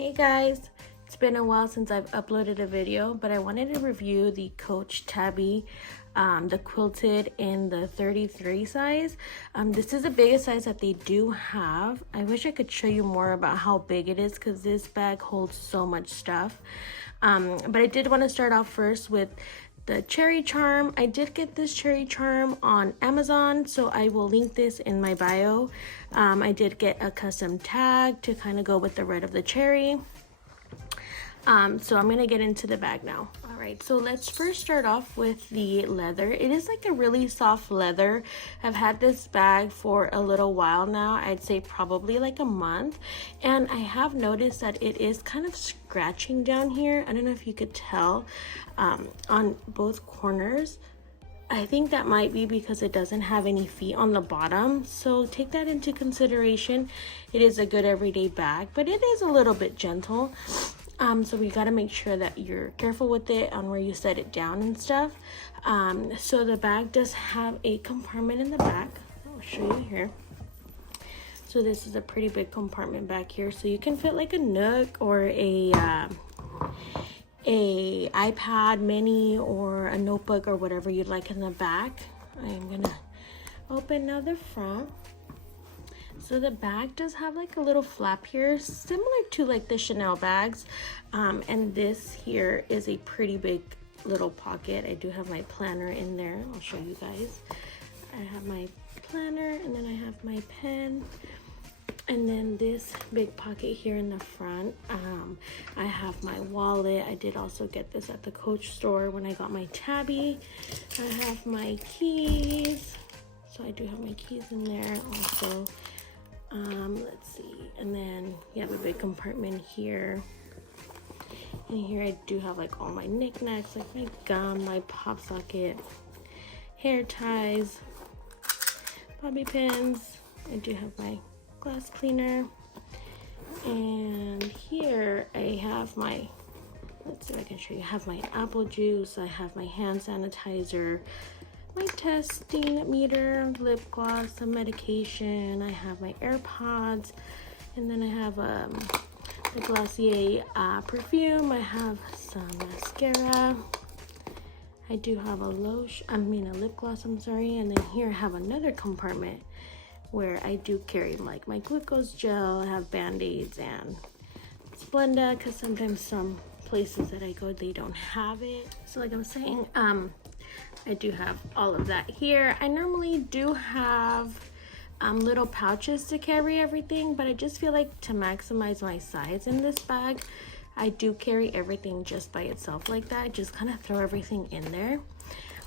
Hey guys, it's been a while since I've uploaded a video, but I wanted to review the Coach Tabby, the quilted in the 33 size. This is the biggest size that they do have. I wish I could show you more about how big it is because this bag holds so much stuff. But I did want to start off first with the cherry charm. I did get this cherry charm on Amazon, so I will link this in my bio. I did get a custom tag to kind of go with the red of the cherry. So I'm gonna get into the bag now. All right, so let's first start off with the leather. It is like a really soft leather. I've had this bag for a little while now. I'd say probably like a month, and I have noticed that it is kind of scratching down here. I don't know if you could tell on both corners. I think that might be because it doesn't have any feet on the bottom, so take that into consideration. It is a good everyday bag, but it is a little bit gentle. So we got to make sure that you're careful with it on where you set it down and stuff. So the bag does have a compartment in the back. I'll show you here. So this is a pretty big compartment back here, so you can fit like a Nook or a iPad mini or a notebook or whatever you'd like in the back. I am gonna open now the front. So the bag does have like a little flap here, similar to like the Chanel bags. And this here is a pretty big little pocket. I do have my planner in there. I'll show you guys. I have my planner, and then I have my pen. And then this big pocket here in the front. I have my wallet. I did also get this at the Coach store when I got my Tabby. I have my keys. So I do have my keys in there also. Let's see, and then you have a big compartment here, and here I do have like all my knickknacks, like my gum, my pop socket, hair ties, bobby pins. I do have my glass cleaner, and here I have my, let's see if I can show you, I have my apple juice, I have my hand sanitizer, my testing meter, lip gloss, some medication. I have my AirPods, and then I have the Glossier perfume. I have some mascara. I do have a lip gloss, I'm sorry. And then here I have another compartment where I do carry like my glucose gel. I have Band-Aids and Splenda, because sometimes some places that I go, they don't have it. So like I'm saying, I do have all of that here. I normally do have little pouches to carry everything, but I just feel like to maximize my size in this bag, I do carry everything just by itself like that. I just kind of throw everything in there.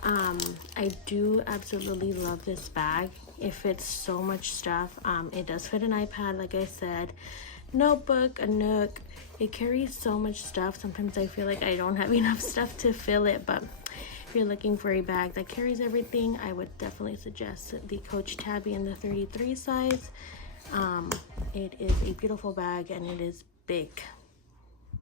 I do absolutely love this bag. It fits so much stuff. It does fit an iPad, like I said, notebook, a Nook. It carries so much stuff. Sometimes I feel like I don't have enough stuff to fill it, but if you're looking for a bag that carries everything, I would definitely suggest the Coach Tabby in the 33 size. It is a beautiful bag, and it is big.